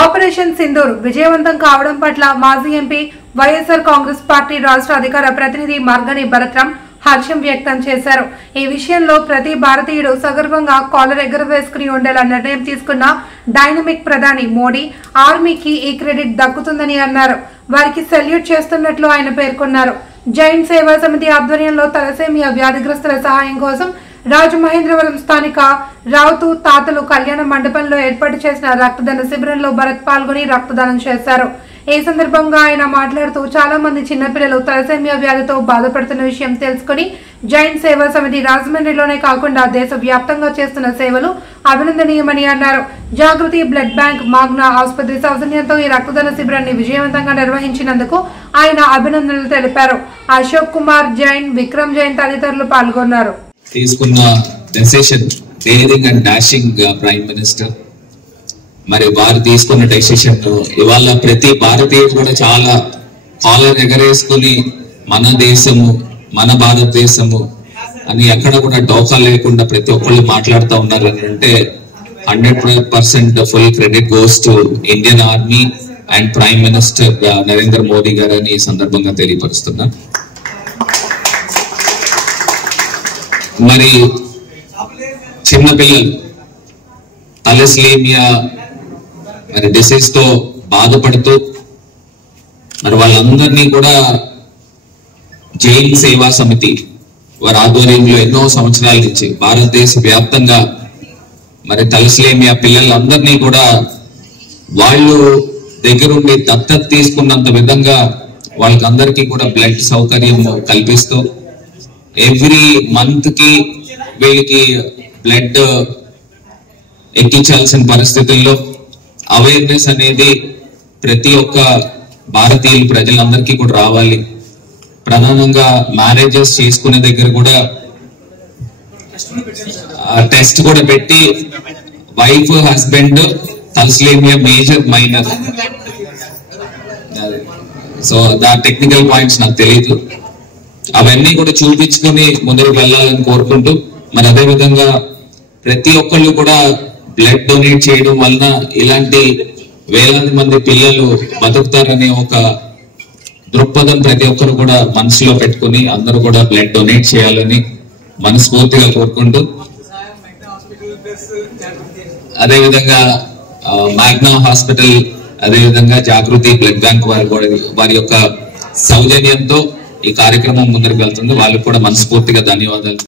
Operation Sindoor విజయవంతం కావడం పట్ల మాజీ ఎంపీ వైఎస్ఆర్ కాంగ్రెస్ పార్టీ రాష్ట్ర అధికార ప్రతినిధి మార్గని భరత్రామ్ హర్షం వ్యక్తం చేశారు. ఈ విషయంలో ప్రతి భారతీయుడు సగర్వంగా కాలర్ ఎగురవేసుకుని ఉండేలా నిర్ణయం తీసుకున్న డైనమిక్ ప్రధాని మోడీ ఆర్మీకి ఈ క్రెడిట్ దక్కుతుందని అన్నారు. వారికి సెల్యూట్ చేస్తున్నట్లు ఆయన పేర్కొన్నారు. జైన్ సేవా సమితి ఆధ్వర్యంలో తలసేమియా వ్యాధిగ్రస్తుల సహాయం కోసం రాజమహేంద్రవరం స్థానిక రావుతు తాతలు కళ్యాణ మండపంలో ఏర్పాటు చేసిన రక్తదాన శిబిరంలో భరత్ పాల్గొని రక్తదానం చేశారు. ఈ సందర్భంగా ఆయన మాట్లాడుతూ చాలా మంది చిన్నపిల్లలు తలసేమియా వ్యాధితో బాధపడుతున్న విషయం తెలుసుకుని జైన్ సేవా సమితి రాజమండ్రిలోనే కాకుండా దేశవ్యాప్తంగా చేస్తున్న సేవలు అభినందనీయమని అన్నారు. జాగృతి బ్లడ్ బ్యాంక్ మాగ్నా ఆసుపత్రి సౌజన్యంతో ఈ రక్తదాన శిబిరాన్ని విజయవంతంగా నిర్వహించినందుకు ఆయన అభినందనలు తెలిపారు. అశోక్ కుమార్ జైన్, విక్రమ్ జైన్ తదితరులు పాల్గొన్నారు. తీసుకున్న decision daring and dashing prime minister, మరి వారు తీసుకున్న డెసిషన్ ఇవాళ ప్రతి భారతీయుడు కూడా చాలా కాలర్ ఎగరేసుకుని మన దేశము, మన భారతదేశము అని ఎక్కడ కూడా డోకా లేకుండా ప్రతి ఒక్కళ్ళు మాట్లాడుతూ ఉన్నారు అని అంటే 100% full credit goes to Indian army and prime minister Narendra Modi గారు అని ఈ సందర్భంగా తెలియపరుస్తున్నా. మరి చిన్నపిల్లలు తలసేమియా మరి డిసీజ్ తో బాధపడుతూ మరి వాళ్ళందరినీ కూడా జైన్ సేవా సమితి వారి ఆధ్వర్యంలో ఎన్నో సంవత్సరాల నుంచి భారతదేశ వ్యాప్తంగా మరి తలసేమియా పిల్లలందరినీ కూడా వాళ్ళు దగ్గరుండి దత్తత తీసుకున్నంత విధంగా వాళ్ళకందరికీ కూడా బ్లడ్ సౌకర్యం కల్పిస్తూ ఎవ్రీ మంత్ కి వీళ్ళకి బ్లడ్ ఎక్కించాల్సిన పరిస్థితుల్లో అవేర్నెస్ అనేది ప్రతి ఒక్క భారతీయులు ప్రజలందరికీ కూడా రావాలి. ప్రధానంగా మ్యారేజెస్ చేసుకునే దగ్గర కూడా టెస్ట్ కూడా పెట్టి wife husband thalassemia major minor, so the technical points నాకు తెలియదు, అవన్నీ కూడా చూపించుకుని ముందుకు వెళ్ళాలని కోరుకుంటూ మరి అదే విధంగా ప్రతి ఒక్కళ్ళు కూడా బ్లడ్ డొనేట్ చేయడం వలన ఇలాంటి వేలాది మంది పిల్లలు బతుకుతారనే ఒక దృక్పథం ప్రతి ఒక్కరు కూడా మనసులో పెట్టుకుని అందరూ కూడా బ్లడ్ డొనేట్ చేయాలని మనస్ఫూర్తిగా కోరుకుంటూ అదేవిధంగా మాగ్నా హాస్పిటల్ అదేవిధంగా జాగృతి బ్లడ్ బ్యాంక్ వారి యొక్క సౌజన్యంతో ఈ కార్యక్రమం ముందుకు వెళ్తుంది. వాళ్ళకు కూడా మనస్ఫూర్తిగా ధన్యవాదాలు.